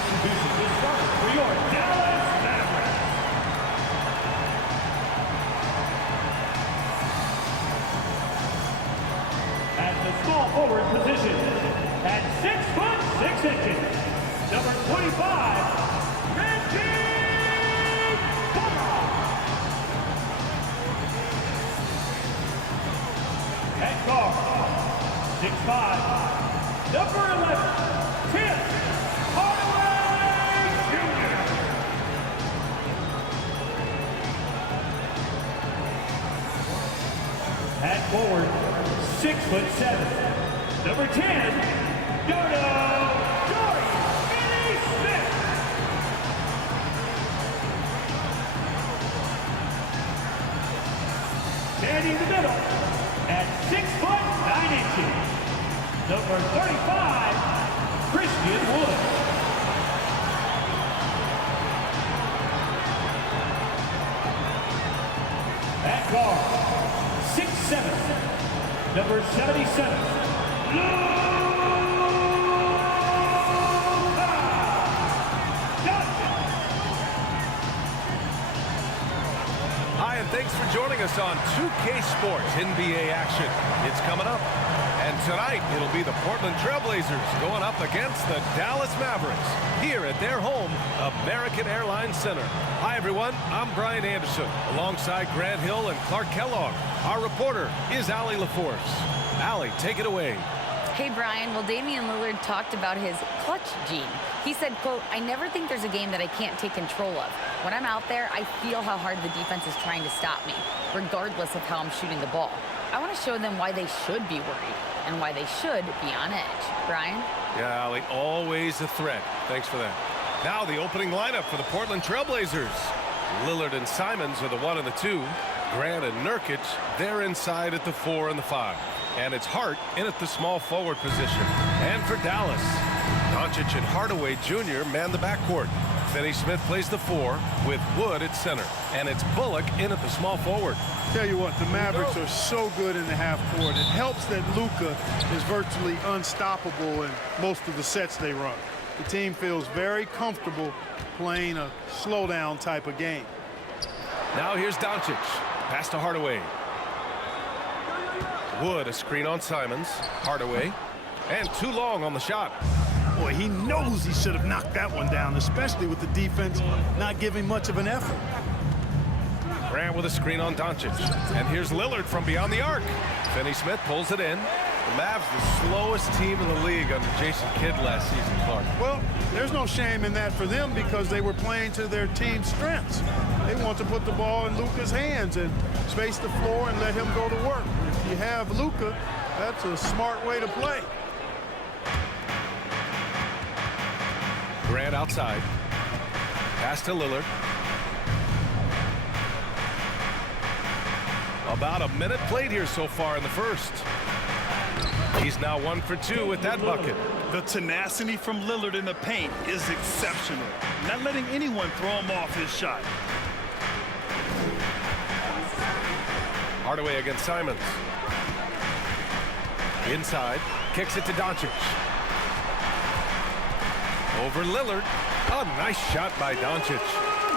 introducing the starter for your Dallas Mavericks. At the small forward position, at 6'6", number 25, at guard, 6'5", number 11, Tim Hardaway Jr. At forward, 6'7", number 10, Jordan Smith. Standing in the middle, at 6'9", number 35, Christian Wood. At guard, 6'7", number 77, Hi, and thanks for joining us on 2K Sports NBA action. It's coming up. And tonight, it'll be the Portland Trailblazers going up against the Dallas Mavericks here at their home, American Airlines Center. Hi, everyone. I'm Brian Anderson, alongside Grant Hill and Clark Kellogg. Our reporter is Allie LaForce. Allie, take it away. Hey, Brian. Well, Damian Lillard talked about his clutch gene. He said, quote, "I never think there's a game that I can't take control of. When I'm out there, I feel how hard the defense is trying to stop me, regardless of how I'm shooting the ball. I want to show them why they should be worried and why they should be on edge." Brian? Yeah, Allie, always a threat. Thanks for that. Now the opening lineup for the Portland Trailblazers. Lillard and Simons are the 1 and the 2. Grant and Nurkic, they're inside at the 4 and the 5. And it's Hart in at the small forward position. And for Dallas, Doncic and Hardaway Jr. man the backcourt. Finney Smith plays the 4 with Wood at center. And it's Bullock in at the small forward. Tell you what, the Mavericks are so good in the half court. It helps that Luka is virtually unstoppable in most of the sets they run. The team feels very comfortable playing a slowdown type of game. Now here's Doncic. Pass to Hardaway. Wood, a screen on Simons. Hardaway. And too long on the shot. Boy, he knows he should have knocked that one down, especially with the defense not giving much of an effort. Grant with a screen on Doncic. And here's Lillard from beyond the arc. Finney Smith pulls it in. The Mavs, the slowest team in the league under Jason Kidd last season, Clark. Well, there's no shame in that for them because they were playing to their team's strengths. They want to put the ball in Luka's hands and space the floor and let him go to work. If you have Luka, that's a smart way to play. Grant outside. Pass to Lillard. About a minute played here so far in the first. He's now 1 for 2 with that bucket. The tenacity from Lillard in the paint is exceptional. Not letting anyone throw him off his shot. Hardaway against Simons. Inside. Kicks it to Doncic. Over Lillard. A nice shot by Doncic.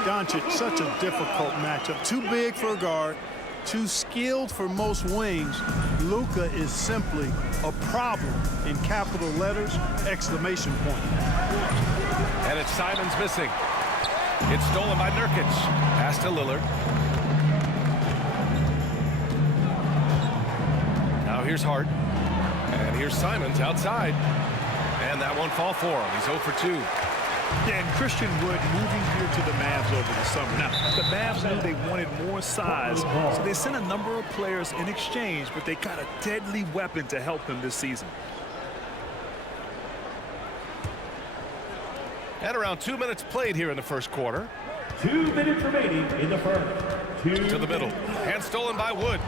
Doncic, such a difficult matchup. Too big for a guard. Too skilled for most wings. Luka is simply a problem in capital letters, exclamation point. And it's Simons missing. It's stolen by Nurkic. Pass to Lillard. Now here's Hart. And here's Simons outside. And that won't fall for him. He's 0 for 2. Yeah, and Christian Wood moving here to the Mavs over the summer. Now, the Mavs knew they wanted more size, so they sent a number of players in exchange, but they got a deadly weapon to help them this season. And around 2 minutes played here in the first quarter. 2 minutes remaining in the first. To the middle. And stolen by Wood.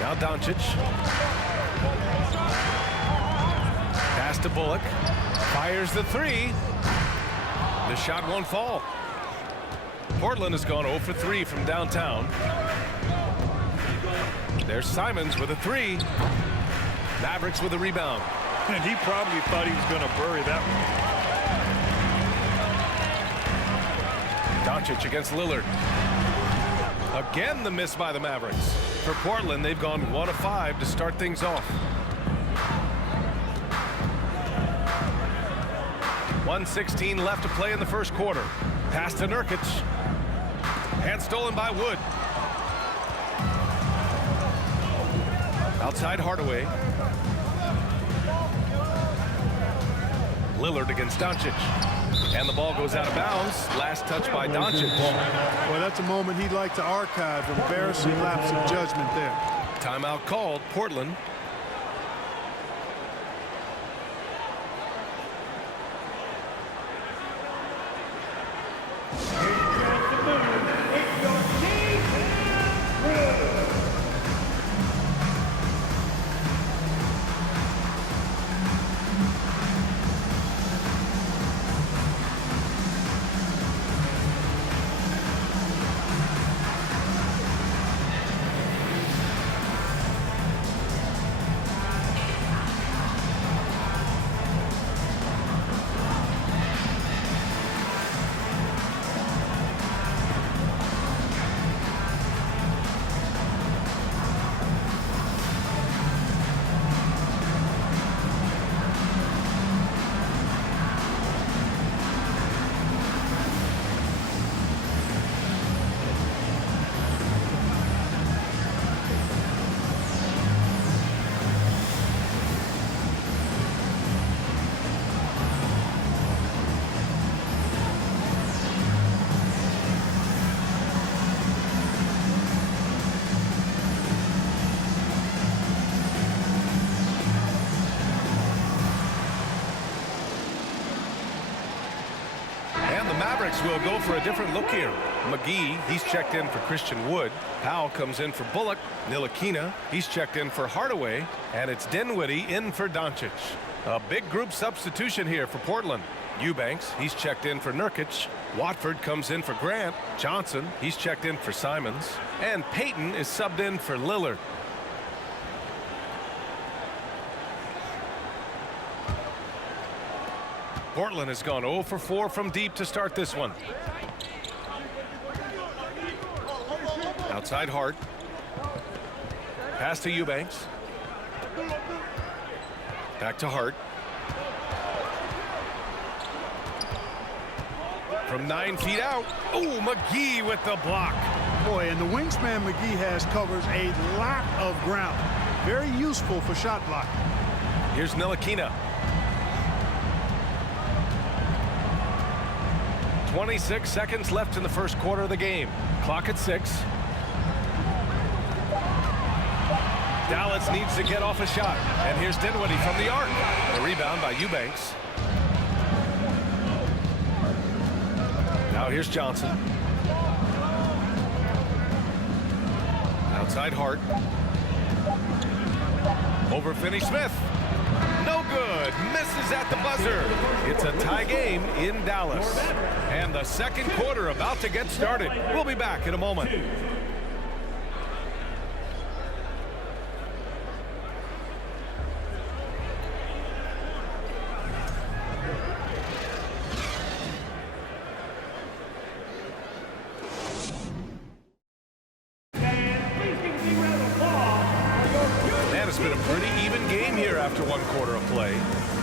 Now Doncic. Pass to Bullock. Fires the 3. The shot won't fall. Portland has gone 0 for 3 from downtown. There's Simons with a 3. Mavericks with a rebound. And he probably thought he was going to bury that one. Doncic against Lillard. Again, the miss by the Mavericks. For Portland, they've gone 1 of 5 to start things off. 1:16 left to play in the first quarter. Pass to Nurkic. And stolen by Wood. Outside Hardaway. Lillard against Doncic. And the ball goes out of bounds. Last touch by Doncic. Well, that's a moment he'd like to archive. Embarrassing lapse of judgment there. Timeout called. Portland. Mavericks will go for a different look here. McGee, he's checked in for Christian Wood. Powell comes in for Bullock. Ntilikina, he's checked in for Hardaway. And it's Dinwiddie in for Doncic. A big group substitution here for Portland. Eubanks, he's checked in for Nurkic. Watford comes in for Grant. Johnson, he's checked in for Simons. And Payton is subbed in for Lillard. Portland has gone 0 for 4 from deep to start this one. Outside Hart. Pass to Eubanks. Back to Hart. From 9 feet out. Oh, McGee with the block. Boy, and the wingspan McGee has covers a lot of ground. Very useful for shot blocking. Here's Ntilikina. 26 seconds left in the first quarter of the game. Clock at 6. Dallas needs to get off a shot. And here's Dinwiddie from the arc. A rebound by Eubanks. Now here's Johnson. Outside Hart. Over Finney-Smith. No good. Misses at the buzzer. It's a tie game in Dallas. And the second quarter about to get started. We'll be back in a moment. It's been a pretty even game here after one quarter of play.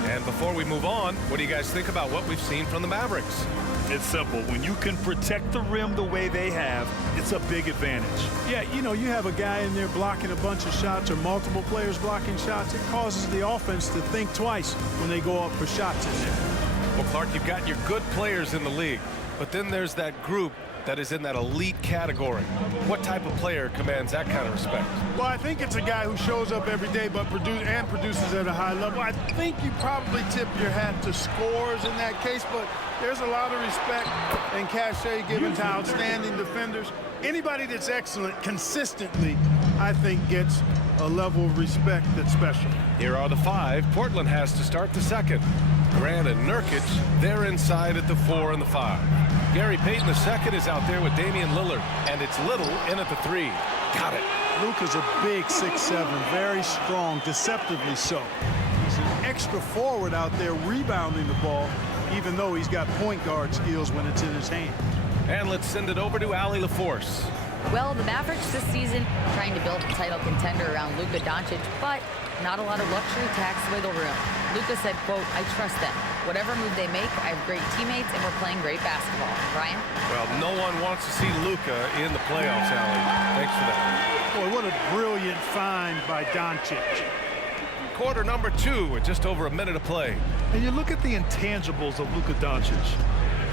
And before we move on, what do you guys think about what we've seen from the Mavericks? It's simple. When you can protect the rim the way they have, it's a big advantage. Yeah, you know, you have a guy in there blocking a bunch of shots or multiple players blocking shots. It causes the offense to think twice when they go up for shots in there. Well, Clark, you've got your good players in the league, but then there's that group that is in that elite category. What type of player commands that kind of respect? Well, I think it's a guy who shows up every day but produces at a high level. I think you probably tip your hat to scores in that case, but there's a lot of respect and cachet given to outstanding defenders. Anybody that's excellent consistently, I think, gets a level of respect that's special. Here are the 5. Portland has to start the second. Grant and Nurkic, they're inside at the 4 and the 5. Gary Payton II is out there with Damian Lillard, and it's Little in at the 3. Got it. Luka's a big 6'7", very strong, deceptively so. He's an extra forward out there rebounding the ball, even though he's got point guard skills when it's in his hand. And let's send it over to Allie LaForce. Well, the Mavericks this season trying to build a title contender around Luka Doncic, but not a lot of luxury tax wiggle room. Luka said, quote, I trust them. Whatever move they make, I have great teammates and we're playing great basketball. Brian? Well, no one wants to see Luka in the playoffs, Allie. Thanks for that. Boy, what a brilliant find by Doncic. Quarter number 2 with just over a minute to play. And you look at the intangibles of Luka Doncic.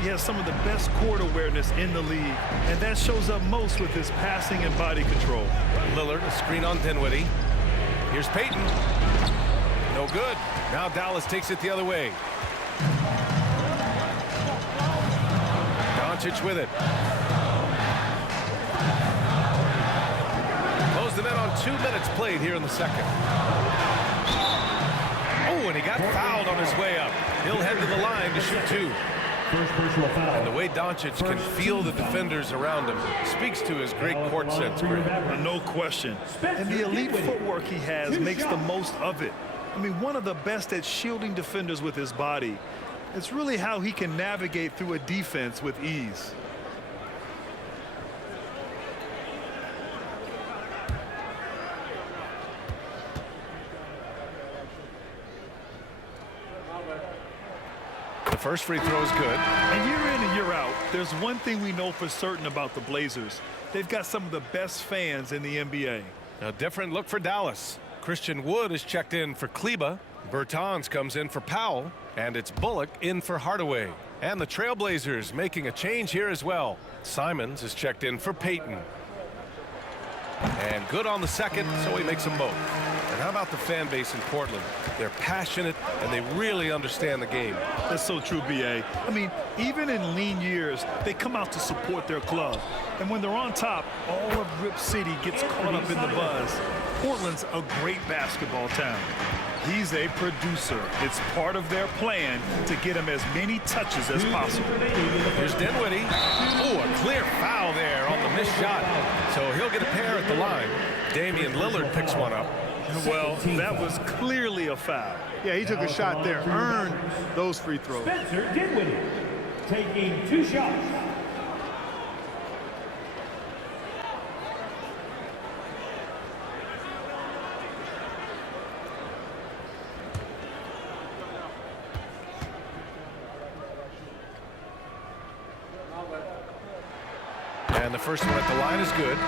He has some of the best court awareness in the league, and that shows up most with his passing and body control. Lillard, a screen on Dinwiddie. Here's Payton. No good. Now Dallas takes it the other way. Doncic with it. Close them in on 2 minutes played here in the second. Oh, and he got fouled on his way up. He'll head to the line to shoot 2. And the way Doncic can feel the defenders around him speaks to his great court sense, Greg. No question. And the elite footwork he has makes the most of it. I mean, one of the best at shielding defenders with his body. It's really how he can navigate through a defense with ease. The first free throw is good. And year in and year out, there's one thing we know for certain about the Blazers. They've got some of the best fans in the NBA. A different look for Dallas. Christian Wood is checked in for Kleba. Bertans comes in for Powell. And it's Bullock in for Hardaway. And the Trailblazers making a change here as well. Simons is checked in for Payton. And good on the second, so he makes them both. And how about the fan base in Portland? They're passionate, and they really understand the game. That's so true, B.A. I mean, even in lean years, they come out to support their club. And when they're on top, all of Rip City gets caught up in the buzz. Portland's a great basketball town. He's a producer. It's part of their plan to get him as many touches as possible. Here's Dinwiddie. Oh, a clear foul there on the missed shot. So he'll get a pair at the line. Damian Lillard picks one up. Well, that was clearly a foul. Yeah, he took a shot there, earned those free throws. Spencer Dinwiddie taking 2 shots. And the first one at the line is good.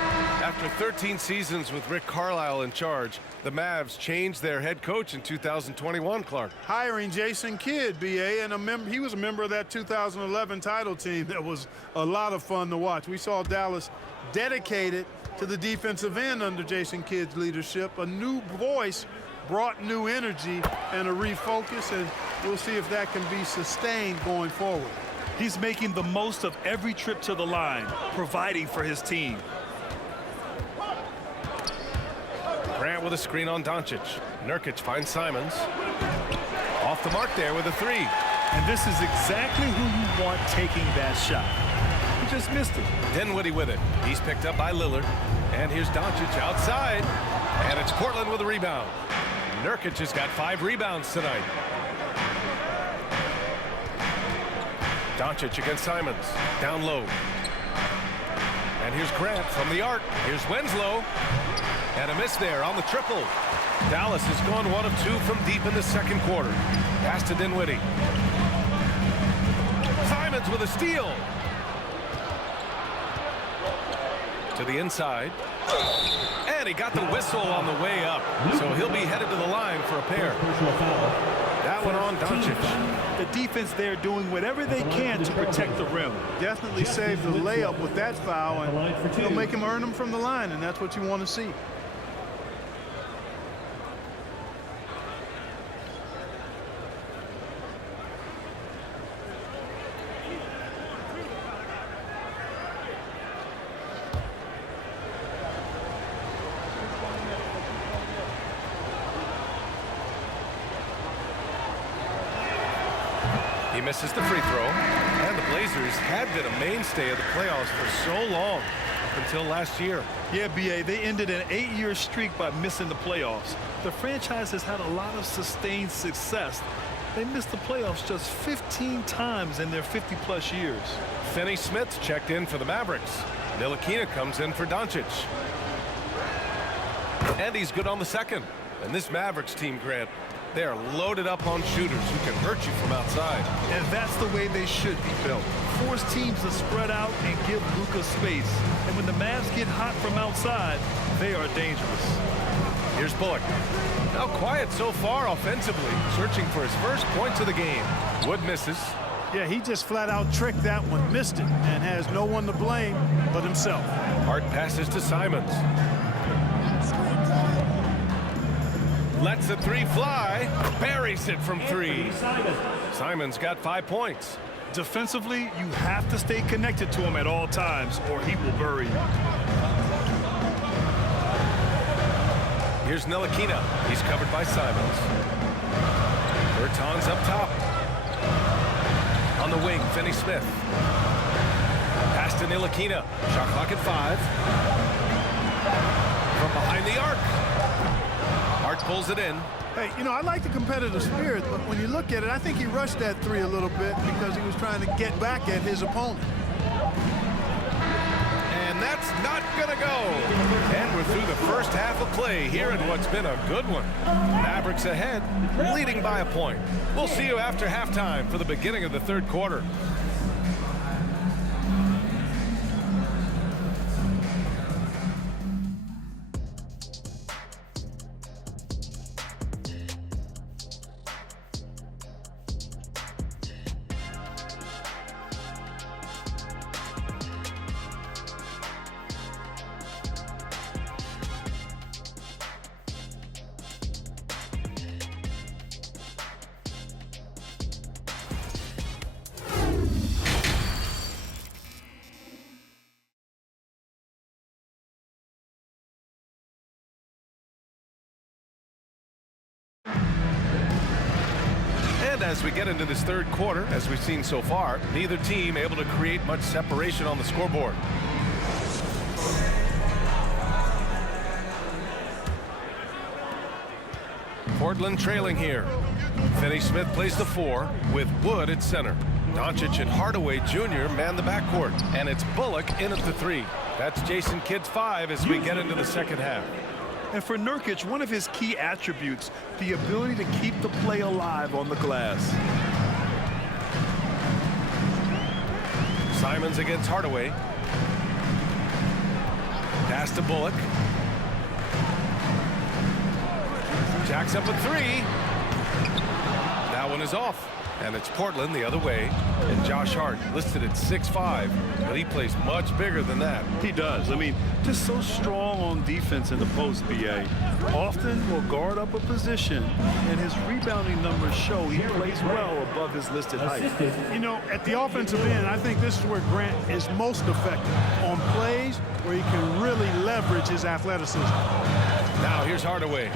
After 13 seasons with Rick Carlisle in charge, the Mavs changed their head coach in 2021, Clark. Hiring Jason Kidd, B.A., and he was a member of that 2011 title team that was a lot of fun to watch. We saw Dallas dedicated to the defensive end under Jason Kidd's leadership. A new voice brought new energy and a refocus, and we'll see if that can be sustained going forward. He's making the most of every trip to the line, providing for his team. Grant with a screen on Doncic. Nurkic finds Simons. Off the mark there with a 3. And this is exactly who you want taking that shot. He just missed it. Dinwiddie with it. He's picked up by Lillard. And here's Doncic outside. And it's Portland with a rebound. Nurkic has got 5 rebounds tonight. Doncic against Simons. Down low. And here's Grant from the arc. Here's Winslow. And a miss there on the triple. Dallas has gone 1 of 2 from deep in the second quarter. Pass to Dinwiddie. Simons with a steal. To the inside. And he got the whistle on the way up. So he'll be headed to the line for a pair. That one on Doncic. The defense there doing whatever they can to protect the rim. Definitely saved the layup with that foul, and he'll make him earn them from the line, and that's what you want to see. He misses the free throw, and the Blazers had been a mainstay of the playoffs for so long. until last year. Yeah, B.A., they ended an 8-year streak by missing the playoffs. The franchise has had a lot of sustained success. They missed the playoffs just 15 times in their 50-plus years. Finney Smith checked in for the Mavericks. Ntilikina comes in for Doncic. And he's good on the second. And this Mavericks team, Grant, they are loaded up on shooters who can hurt you from outside. And that's the way they should be built. Force teams to spread out and give Luka space. And when the Mavs get hot from outside, they are dangerous. Here's Bullock. Now quiet so far offensively, searching for his first points of the game. Wood misses. Yeah, he just flat out tricked that one, missed it, and has no one to blame but himself. Hart passes to Simons. Lets the three fly. Buries it from three. Simons got 5 points. Defensively, you have to stay connected to him at all times or he will bury you. Here's Ntilikina. He's covered by Simons. Bertans up top. On the wing, Finney Smith. Pass to Ntilikina. Shot clock at 5. From behind the arc. Hart pulls it in. Hey, you know, I like the competitive spirit, but when you look at it, I think he rushed that three a little bit because he was trying to get back at his opponent. And that's not going to go. And we're through the first half of play here in what's been a good one. Mavericks ahead, leading by a point. We'll see you after halftime for the beginning of the third quarter. And as we get into this third quarter, as we've seen so far, neither team able to create much separation on the scoreboard. Portland trailing here. Finney Smith plays the 4 with Wood at center. Doncic and Hardaway Jr. man the backcourt. And it's Bullock in at the 3. That's Jason Kidd's 5 as we get into the second half. And for Nurkic, one of his key attributes, the ability to keep the play alive on the glass. Simons against Hardaway. Pass to Bullock. Jacks up a 3. That one is off. And it's Portland the other way. And Josh Hart listed at 6'5", but he plays much bigger than that. He does. I mean, just so strong on defense in the post, B.A. Often will guard up a position, and his rebounding numbers show he plays well above his listed height. You know, at the offensive end, I think this is where Grant is most effective, on plays where he can really leverage his athleticism. Now here's Hardaway.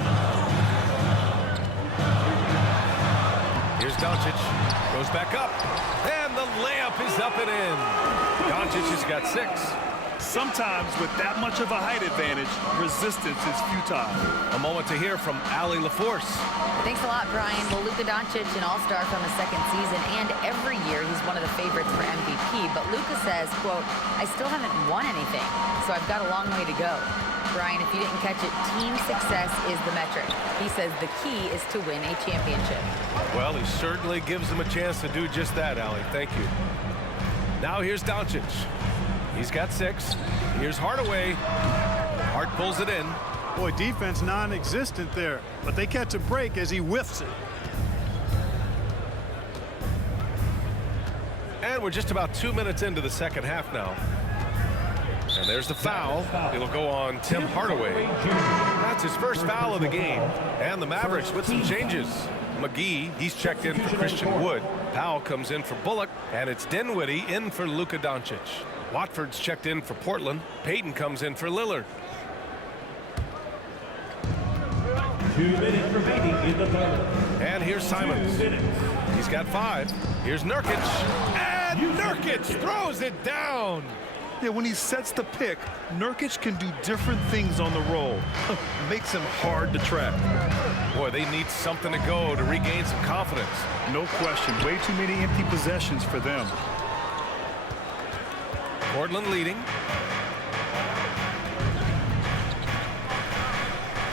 Here's Doncic. Goes back up. And the layup is up and in. Doncic has got 6. Sometimes with that much of a height advantage, resistance is futile. A moment to hear from Allie LaForce. Thanks a lot, Brian. Well, Luka Doncic, an all-star from his second season, and every year he's one of the favorites for MVP. But Luka says, quote, I still haven't won anything, so I've got a long way to go. Brian, if you didn't catch it, team success is the metric. He says the key is to win a championship. Well, he certainly gives them a chance to do just that, Allie. Thank you. Now here's Doncic. He's got 6. Here's Hardaway. Hart pulls it in. Boy, defense non-existent there, but they catch a break as he whiffs it. And we're just about 2 minutes into the second half now. And there's the foul. It'll go on Tim Hardaway. That's his first foul of the game. And the Mavericks with some changes. McGee, he's checked in for Christian Wood. Powell comes in for Bullock. And it's Dinwiddie in for Luka Doncic. Watford's checked in for Portland. Payton comes in for Lillard. 2 minutes remaining in the third. And here's Simons. He's got 5. Here's Nurkic. And Nurkic throws it down. Yeah, when he sets the pick, Nurkic can do different things on the roll. Makes him hard to track. Boy, they need something to go to regain some confidence. No question. Way too many empty possessions for them. Portland leading.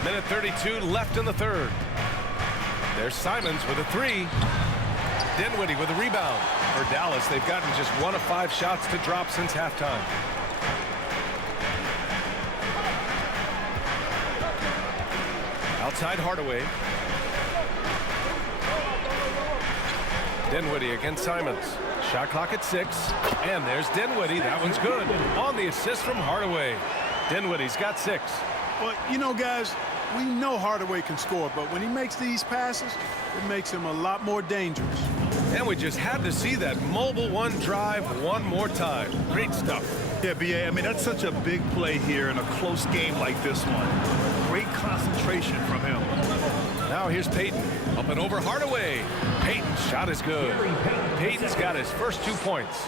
Minute 32 left in the third. There's Simons with a three. Dinwiddie with a rebound. For Dallas, they've gotten just 1 of 5 shots to drop since halftime. Outside Hardaway. Dinwiddie against Simons. Shot clock at 6. And there's Dinwiddie. That one's good. On the assist from Hardaway. Dinwiddie's got 6. Well, you know, guys, we know Hardaway can score, but when he makes these passes, it makes him a lot more dangerous. And we just had to see that mobile one drive one more time. Great stuff. Yeah, B.A., I mean, that's such a big play here in a close game like this one. Great concentration from him. Now here's Payton. Up and over Hardaway. Payton's shot is good. Payton's got his first 2 points.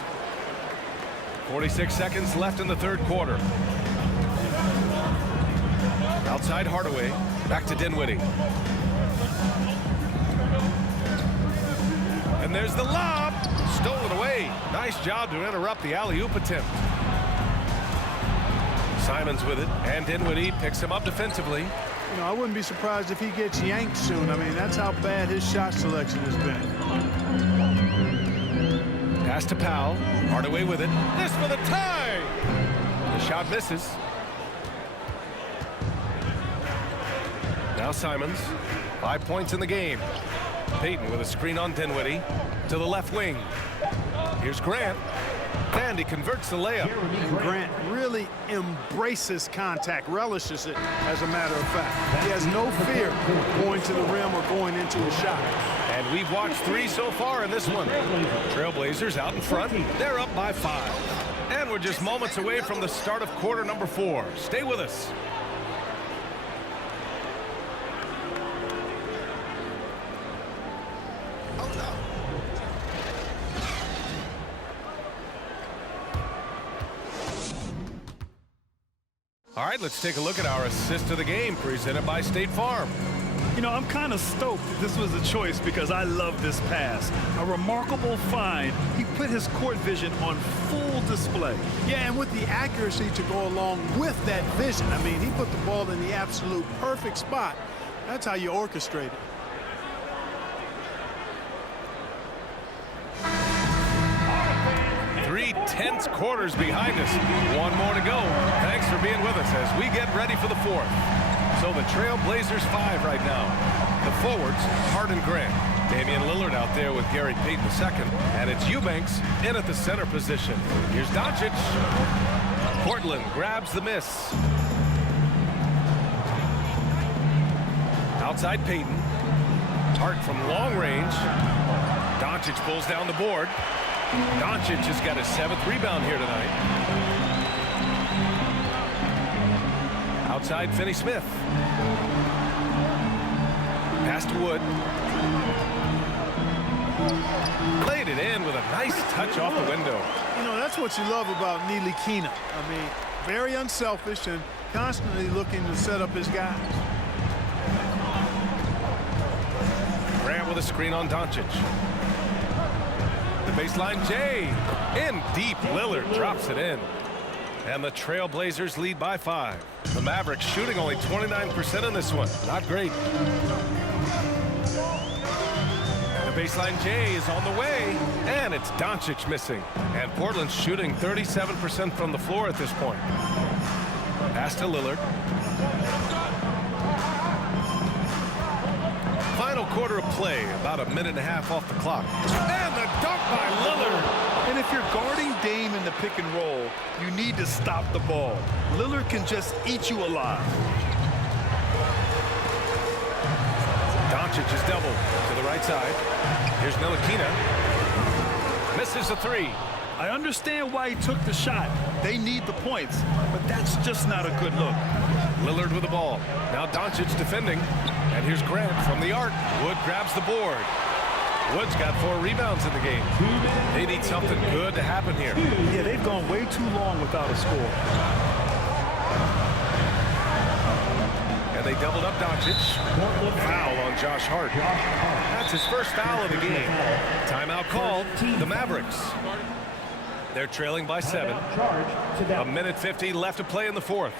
46 seconds left in the third quarter. Outside Hardaway. Back to Dinwiddie. And there's the lob. Stolen away. Nice job to interrupt the alley-oop attempt. Simons with it. And Dinwiddie picks him up defensively. You know, I wouldn't be surprised if he gets yanked soon. I mean, that's how bad his shot selection has been. Pass to Powell. Hardaway with it. This for the tie. The shot misses. Now Simons. 5 points in the game. Payton with a screen on Dinwiddie to the left wing. Here's Grant. And he converts the layup. And Grant really embraces contact, relishes it, as a matter of fact. He has no fear going to the rim or going into a shot. And we've watched 3 so far in this one. Trailblazers out in front. They're up by 5. And we're just moments away from the start of quarter number 4. Stay with us. All right, let's take a look at our assist of the game presented by State Farm. You know, I'm kind of stoked that this was a choice because I love this pass. A remarkable find. He put his court vision on full display. Yeah, and with the accuracy to go along with that vision. I mean, he put the ball in the absolute perfect spot. That's how you orchestrate it. Three tense quarters behind us. 1 more to go. Thanks for being with us as we get ready for the 4th. So the Trailblazers 5 right now. The forwards, Harden Grant. Damian Lillard out there with Gary Payton II. And it's Eubanks in at the center position. Here's Doncic. Portland grabs the miss. Outside Payton. Hart from long range. Doncic pulls down the board. Doncic has got his 7th rebound here tonight. Outside Finney-Smith. Pass to Wood. Played it in with a nice touch off the window. You know, that's what you love about Neely Keena. I mean, very unselfish and constantly looking to set up his guys. Grant with a screen on Doncic. The baseline J. In deep. Lillard drops it in. And the Trailblazers lead by 5. The Mavericks shooting only 29% in this one. Not great. The baseline J is on the way. And it's Doncic missing. And Portland's shooting 37% from the floor at this point. Pass to Lillard. Final quarter of play, about a minute and a half off the clock. And the dunk by Lillard. And if you're guarding Dame in the pick and roll, you need to stop the ball. Lillard can just eat you alive. Doncic is doubled to the right side. Here's Ntilikina. Misses a 3. I understand why he took the shot. They need the points, but that's just not a good look. Lillard with the ball. Now Doncic defending. And here's Grant from the arc. Wood grabs the board. Wood's got 4 rebounds in the game. They need something good to happen here. Yeah, they've gone way too long without a score. And they doubled up Doncic. Foul on Josh Hart. That's his first foul of the game. Timeout called. The Mavericks. They're trailing by 7. A minute 50 left to play in the fourth.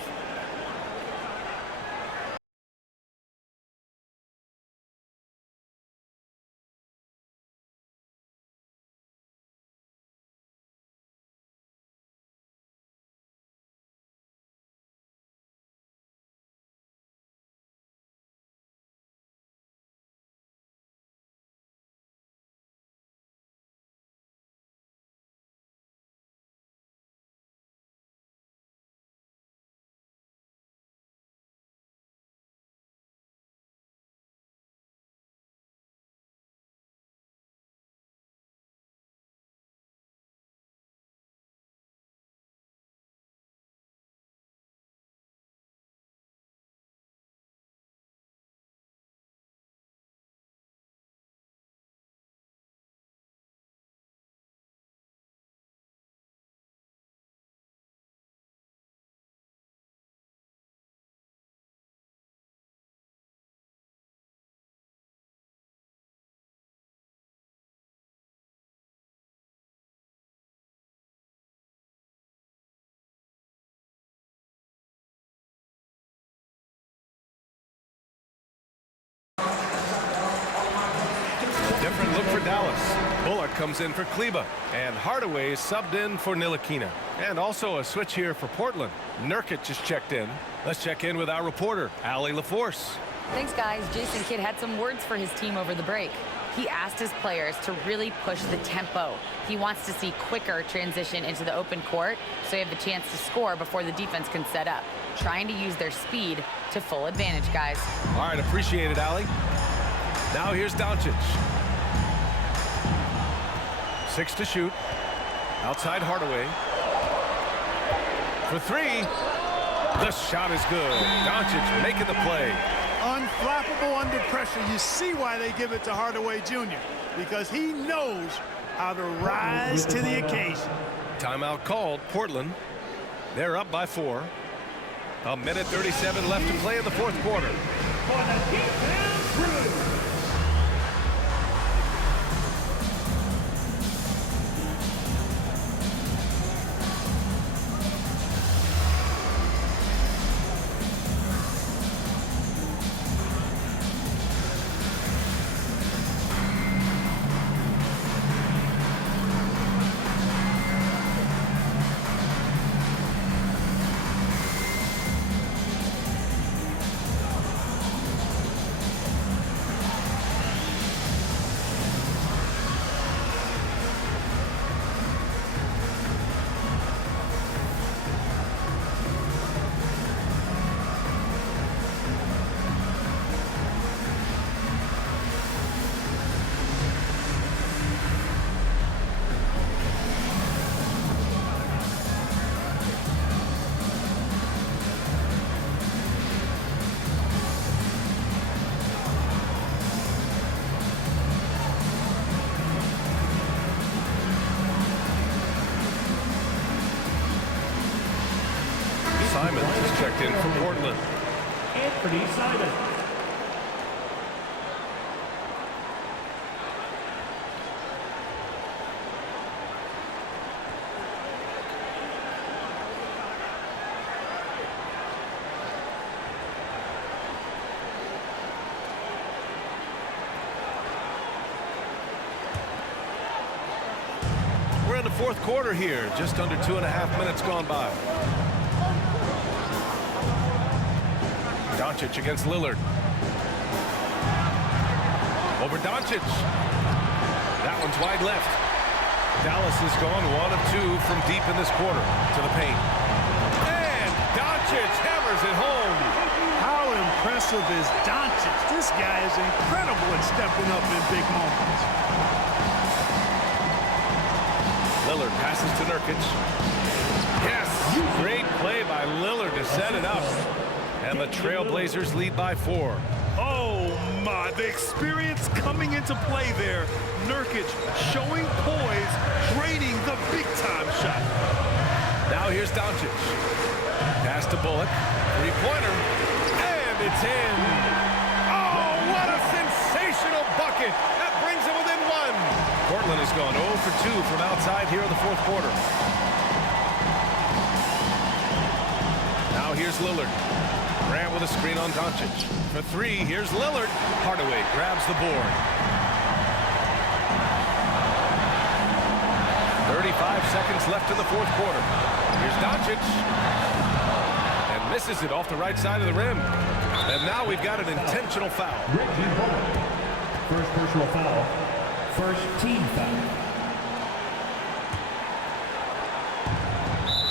Different look for Dallas. Bullard comes in for Kleba. And Hardaway is subbed in for Ntilikina. And also a switch here for Portland. Nurkic just checked in. Let's check in with our reporter, Allie LaForce. Thanks, guys. Jason Kidd had some words for his team over the break. He asked his players to really push the tempo. He wants to see quicker transition into the open court so you have the chance to score before the defense can set up. Trying to use their speed to full advantage, guys. All right, appreciate it, Allie. Now here's Doncic. 6 to shoot. Outside Hardaway. For 3. The shot is good. Doncic making the play. Unflappable under pressure. You see why they give it to Hardaway Jr. because he knows how to rise to the occasion. Timeout called. Portland. They're up by 4. A minute 37 left to play in the fourth quarter. For the defense crew. Simons is checked in for Portland. Anthony Simons. We're in the fourth quarter here. Just under 2.5 minutes gone by. Doncic against Lillard. Over Doncic. That one's wide left. Dallas has gone 1 of 2 from deep in this quarter to the paint. And Doncic hammers it home. How impressive is Doncic? This guy is incredible at stepping up in big moments. Lillard passes to Nurkic. Yes! Great play by Lillard to set it up. And the Trailblazers lead by 4. Oh, my, the experience coming into play there. Nurkic showing poise, draining the big-time shot. Now here's Doncic. Pass to Bullock. Three-pointer. And it's in. Oh, what a sensational bucket. That brings him within one. Portland has gone 0 for 2 from outside here in the fourth quarter. Now here's Lillard. Grant with a screen on Doncic. For three, here's Lillard. Hardaway grabs the board. 35 seconds left in the fourth quarter. Here's Doncic. And misses it off the right side of the rim. And now we've got an intentional foul. First personal foul. First team foul.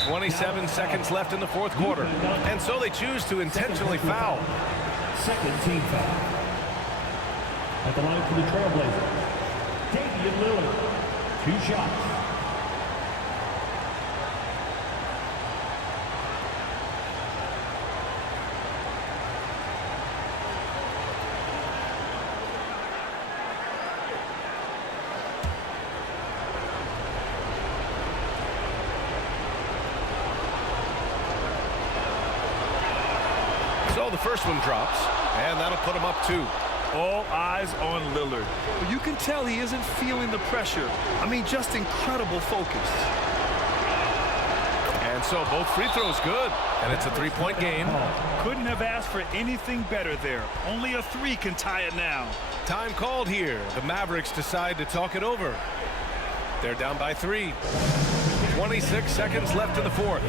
27 seconds left in the fourth quarter. And so they choose to intentionally foul. Second team foul. At the line for the Trailblazers, Damian Lillard. 2 shots. So the first one drops, and that'll put him up 2. All eyes on Lillard. But you can tell he isn't feeling the pressure. I mean, just incredible focus. And so both free throws good, and it's a 3-point game. Couldn't have asked for anything better there. Only a 3 can tie it now. Time called here. The Mavericks decide to talk it over. They're down by 3. 26 seconds left in the fourth.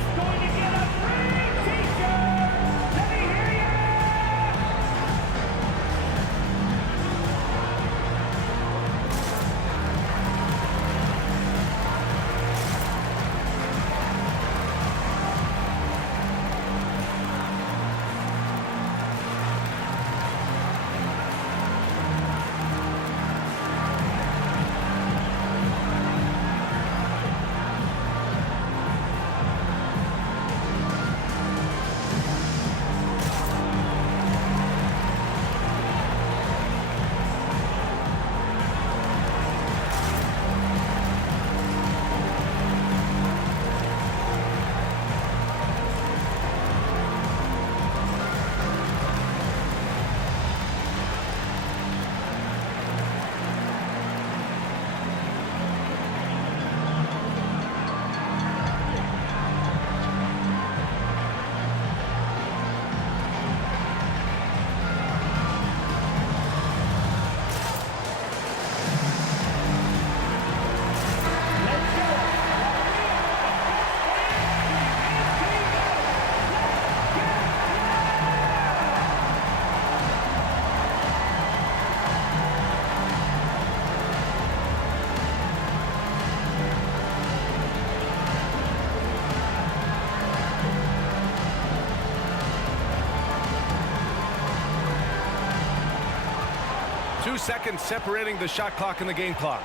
Seconds separating the shot clock and the game clock.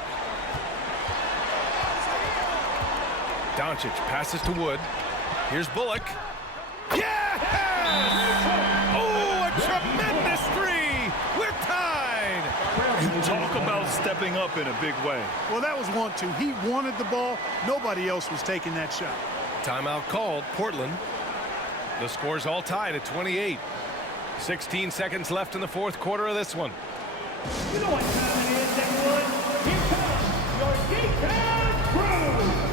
Doncic passes to Wood. Here's Bullock. Yes! Oh, a tremendous 3! We're tied! Talk about stepping up in a big way. Well, that was 1-2. He wanted the ball. Nobody else was taking that shot. Timeout called. Portland. The score's all tied at 28. 16 seconds left in the fourth quarter of this one. You know what time it is, everyone? Here comes your defense crew!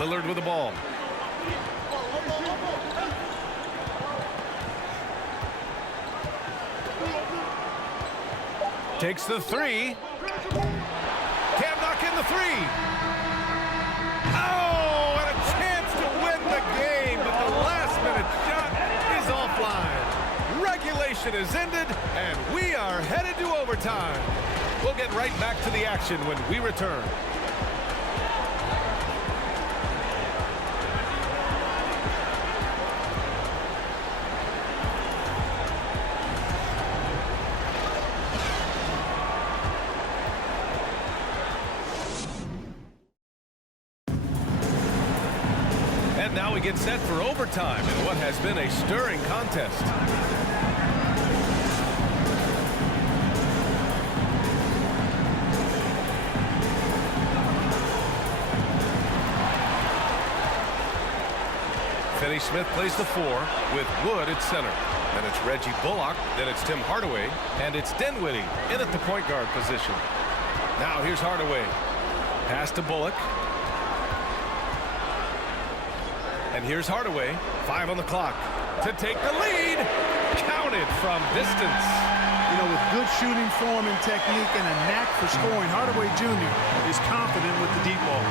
Lillard with the ball. Takes the three. Can't knock in the three. Oh, and a chance to win the game, but the last-minute shot is offline. Regulation is ended, and we are headed to overtime. We'll get right back to the action when we return. And now we get set for overtime in what has been a stirring contest. Finney Smith plays the 4 with Wood at center. Then it's Reggie Bullock, then it's Tim Hardaway, and it's Dinwiddie in at the point guard position. Now here's Hardaway. Pass to Bullock. And here's Hardaway, 5 on the clock, to take the lead. Counted from distance. You know, with good shooting form and technique and a knack for scoring, Hardaway Jr. is confident with the deep ball.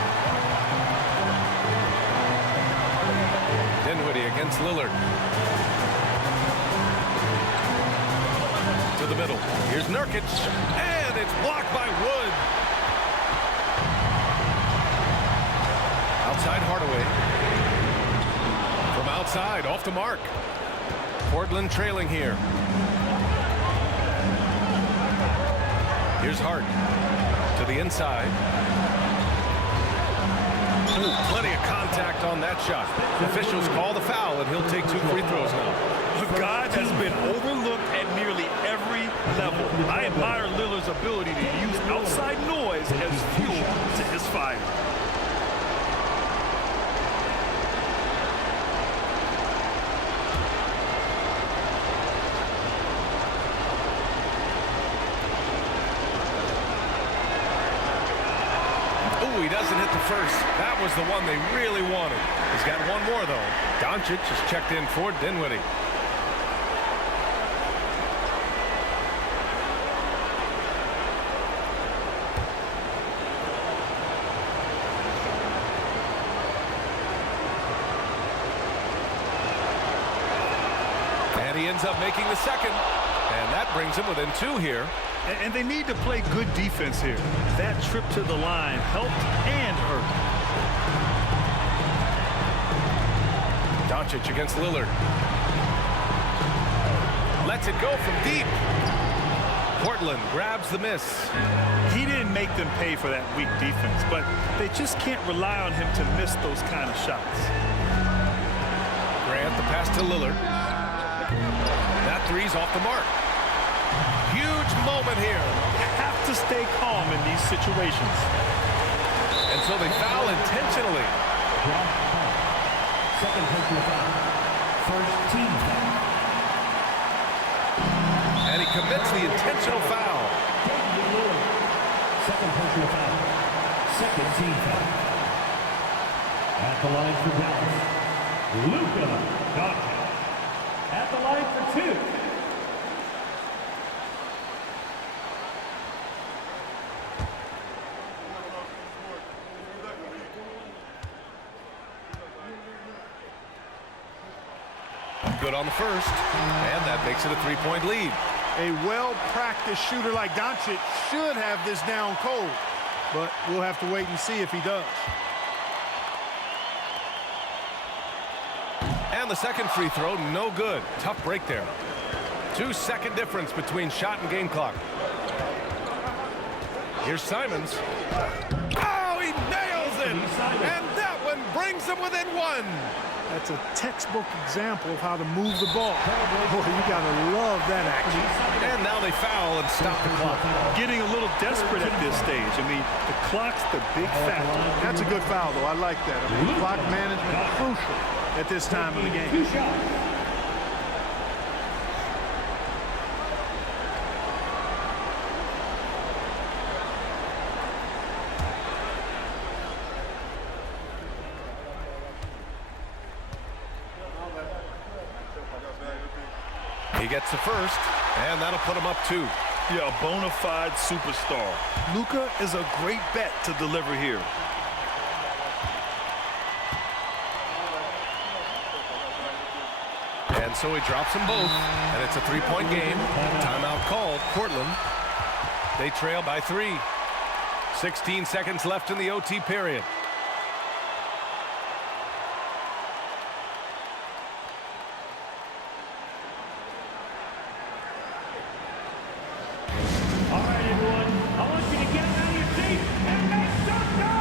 Dinwiddie against Lillard. To the middle. Here's Nurkic, and it's blocked by Wood. Outside Hardaway. From outside, off the mark. Portland trailing here. Here's Hart. To the inside. Ooh, plenty of contact on that shot. Officials call the foul, and he'll take 2 free throws now. A guy that's been overlooked at nearly every level. I admire Lillard's ability to use outside noise as fuel to his fire. He doesn't hit the first. That was the one they really wanted. He's got one more, though. Doncic is checked in for Dinwiddie. And he ends up making the second. And that brings him within 2 here. And they need to play good defense here. That trip to the line helped and hurt. Doncic against Lillard. Lets it go from deep. Portland grabs the miss. He didn't make them pay for that weak defense, but they just can't rely on him to miss those kind of shots. Grant the pass to Lillard. That three's off the mark. Huge moment here. Have to stay calm in these situations. And so they foul intentionally. Second personal foul. First team foul. And he commits the intentional foul. Second personal foul. Second team foul. At the line for Dallas, Luka Doncic. At the line for 2. Good on the first, and that makes it a 3-point lead. A well-practiced shooter like Doncic should have this down cold, but we'll have to wait and see if he does. And the second free throw, no good. Tough break there. 2-second difference between shot and game clock. Here's Simons. Oh, he nails it! And that one brings him within 1. That's a textbook example of how to move the ball. Boy, you gotta love that action. And now they foul and stop the clock. Getting a little desperate at this stage. I mean, the clock's the big factor. That's a good foul, though. I like that. I mean, clock management is crucial at this time of the game. 2 shots. He gets the first, and that'll put him up 2. Yeah, a bona fide superstar. Luka is a great bet to deliver here. And so he drops them both, and it's a 3-point game. Timeout called. Portland. They trail by 3. 16 seconds left in the OT period. All right, everyone. I want you to get out of your seat and make some noise!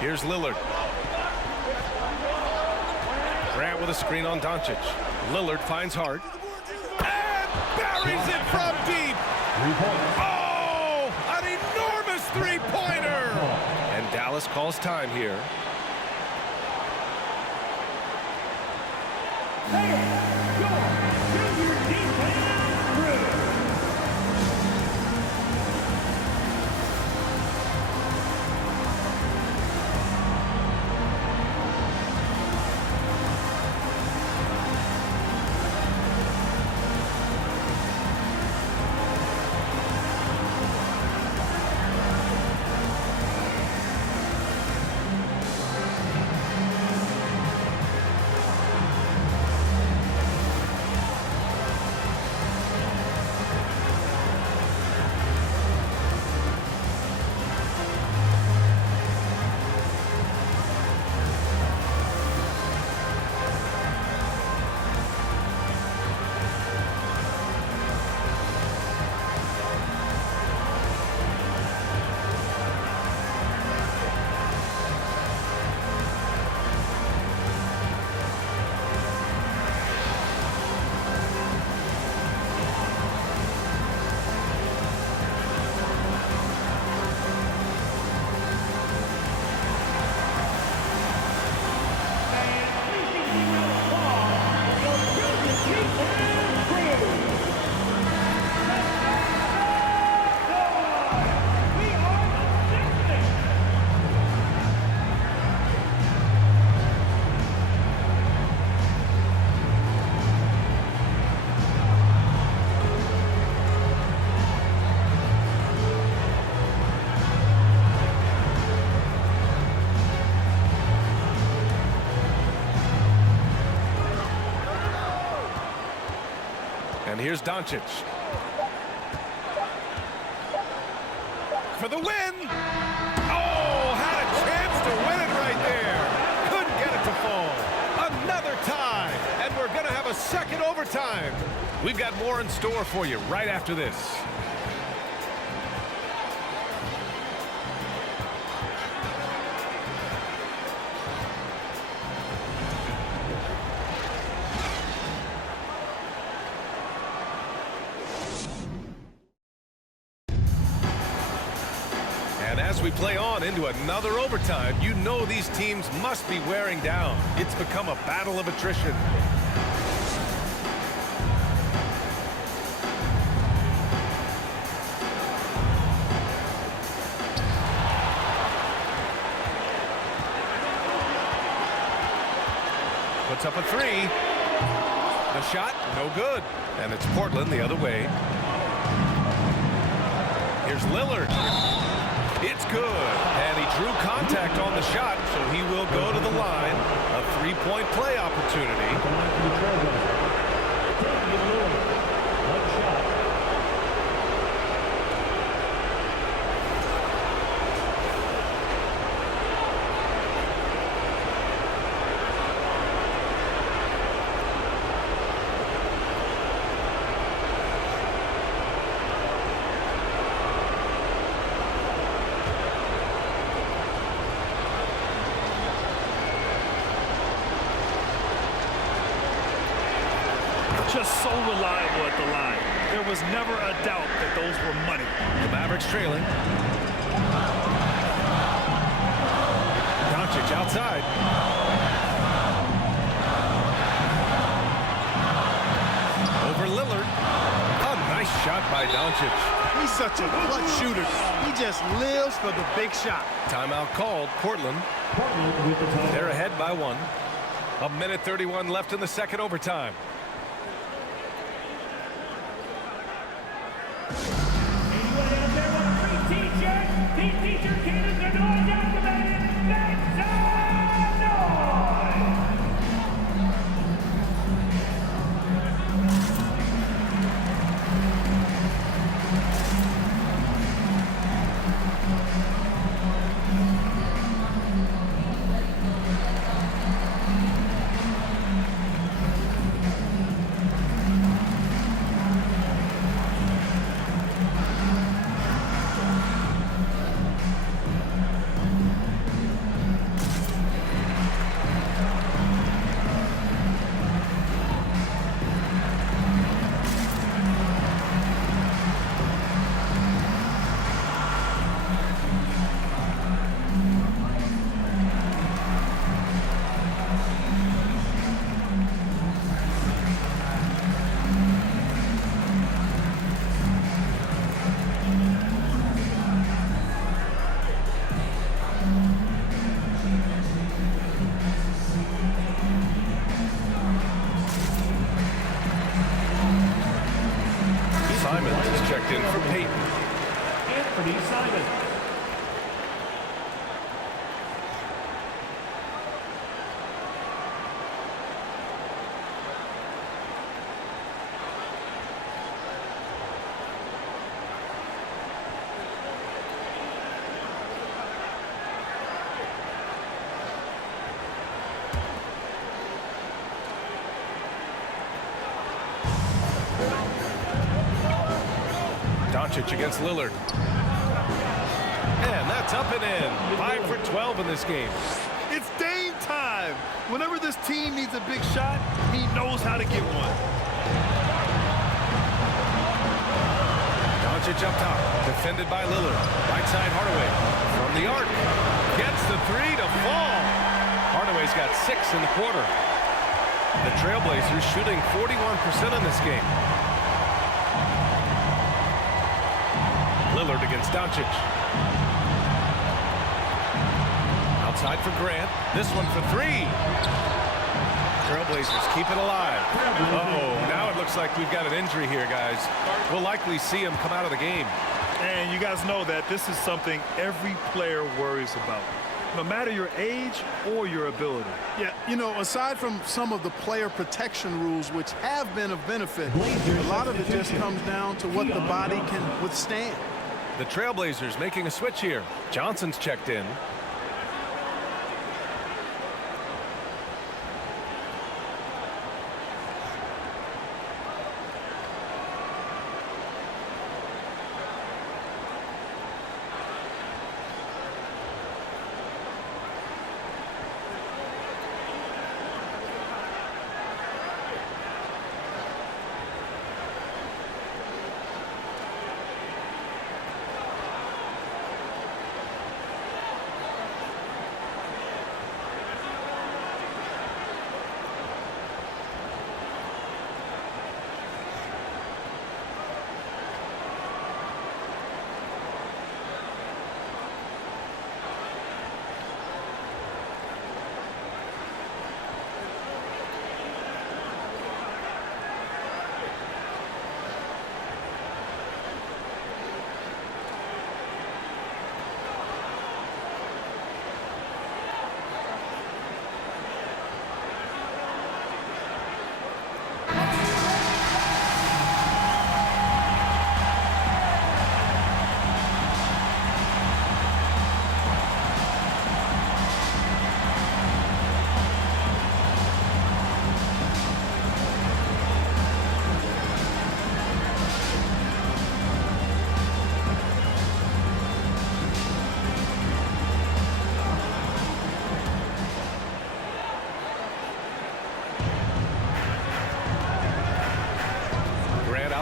Here's Lillard. Grant with a screen on Doncic. Lillard finds Hart. And buries it from deep. Oh, an enormous three-pointer. And Dallas calls time here. And here's Doncic. For the win! Oh, had a chance to win it right there. Couldn't get it to fall. Another tie, and we're going to have a second overtime. We've got more in store for you right after this. we play on into another overtime, you know these teams must be wearing down. It's become a battle of attrition. Puts up a three. The shot, no good. And it's Portland the other way. Here's Lillard. It's good. And he drew contact on the shot, so he will go to the line. A three-point play opportunity. One shot. Just so reliable at the line. There was never a doubt that those were money. The Mavericks trailing. Doncic outside. Over Lillard. A nice shot by Doncic. He's such a clutch shooter. He just lives for the big shot. Timeout called. Portland. Portland with the timeout. They're ahead by 1. A minute 31 left in the second overtime. Anyone out there with a free t-shirt? These t-shirt cannons are noise activated. Make some noise! Simons is checked in for Peyton. Anthony Simons. Doncic against Lillard. And that's up and in. 5 for 12 in this game. It's Dame time. Whenever this team needs a big shot, he knows how to get one. Doncic up top. Defended by Lillard. Right side Hardaway. From the arc. Gets the three to fall. Hardaway's got 6 in the quarter. The Trailblazers shooting 41% in this game. Lillard against Doncic. Outside for Grant. This one for 3. Trailblazers keep it alive. Uh-oh, now it looks like we've got an injury here, guys. We'll likely see him come out of the game. And you guys know that this is something every player worries about, no matter your age or your ability. Yeah, you know, aside from some of the player protection rules, which have been of benefit, a lot of it just comes down to what the body can withstand. The Trailblazers making a switch here. Johnson's checked in.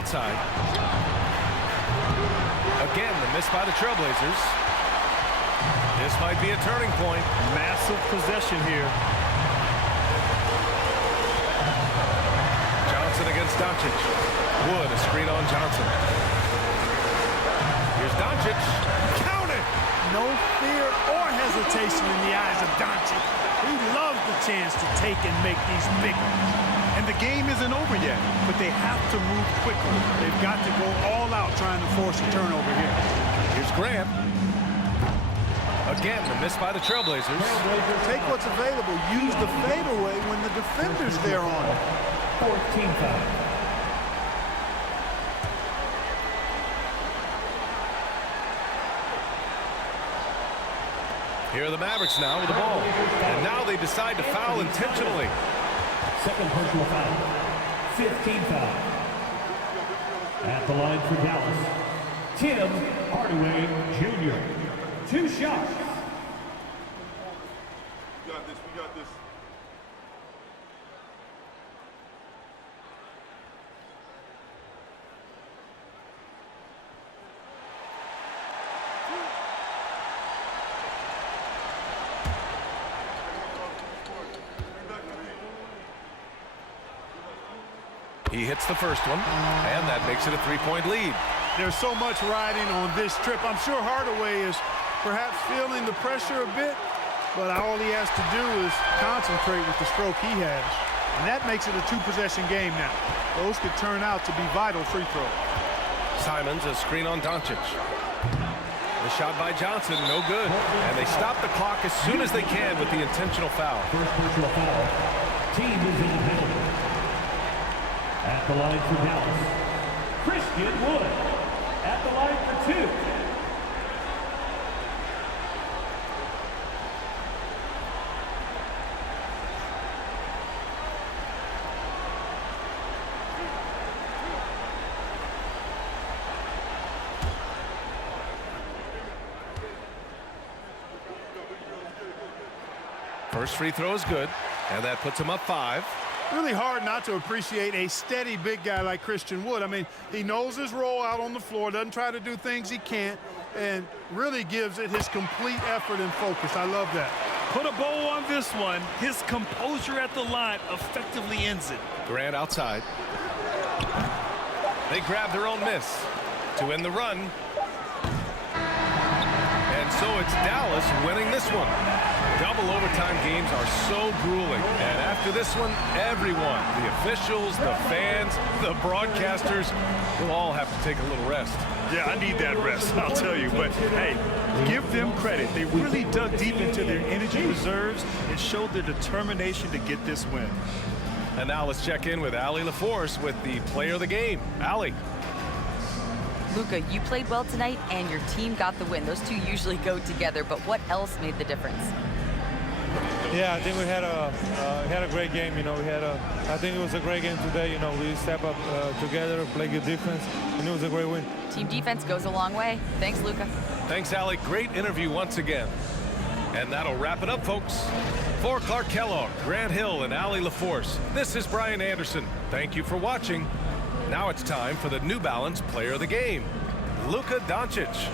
outside. Again, the miss by the Trailblazers. This might be a turning point. Massive possession here. Johnson against Doncic. Wood, a screen on Johnson. Here's Doncic. Count it! No fear or hesitation in the eyes of Doncic. He loves the chance to take and make these big ones. And the game isn't over yet, but they have to move quickly. They've got to go all out trying to force a turnover here. Here's Grant. Again, the miss by the Trailblazers. Take what's available. Use the fadeaway when the defender's there on it. 14 foul. Here are the Mavericks now with the ball. And now they decide to foul intentionally. Second personal foul. 15 foul. At the line for Dallas, Tim Hardaway Jr. 2 shots. We got this. We got this. He hits the first one, and that makes it a 3-point lead. There's so much riding on this trip. I'm sure Hardaway is perhaps feeling the pressure a bit, but all he has to do is concentrate with the stroke he has. And that makes it a 2-possession game now. Those could turn out to be vital free throws. Simons, a screen on Doncic. The shot by Johnson, no good. And they stop the clock as soon as they can with the intentional foul. First personal foul. Team is in the penalty. At the line for Dallas, Christian Wood. At the line for 2. First free throw is good, and that puts him up 5. Really hard not to appreciate a steady big guy like Christian Wood. I mean, he knows his role out on the floor, doesn't try to do things he can't, and really gives it his complete effort and focus. I love that. Put a bow on this one. His composure at the line effectively ends it. Grant outside. They grab their own miss to end the run. And so it's Dallas winning this one. Double overtime games are so grueling. And after this one, everyone, the officials, the fans, the broadcasters, will all have to take a little rest. Yeah, I need that rest, I'll tell you. But, hey, give them credit. They really dug deep into their energy reserves and showed their determination to get this win. And now let's check in with Allie LaForce with the player of the game. Allie. Luka, you played well tonight, and your team got the win. Those two usually go together, but what else made the difference? Yeah, I think we had a great game. You know, I think it was a great game today. You know, we step up together, play good defense, and it was a great win. Team defense goes a long way. Thanks, Luka. Thanks, Allie. Great interview once again. And that'll wrap it up, folks. For Clark Kellogg, Grant Hill, and Allie LaForce, this is Brian Anderson. Thank you for watching. Now it's time for the New Balance Player of the Game, Luka Doncic.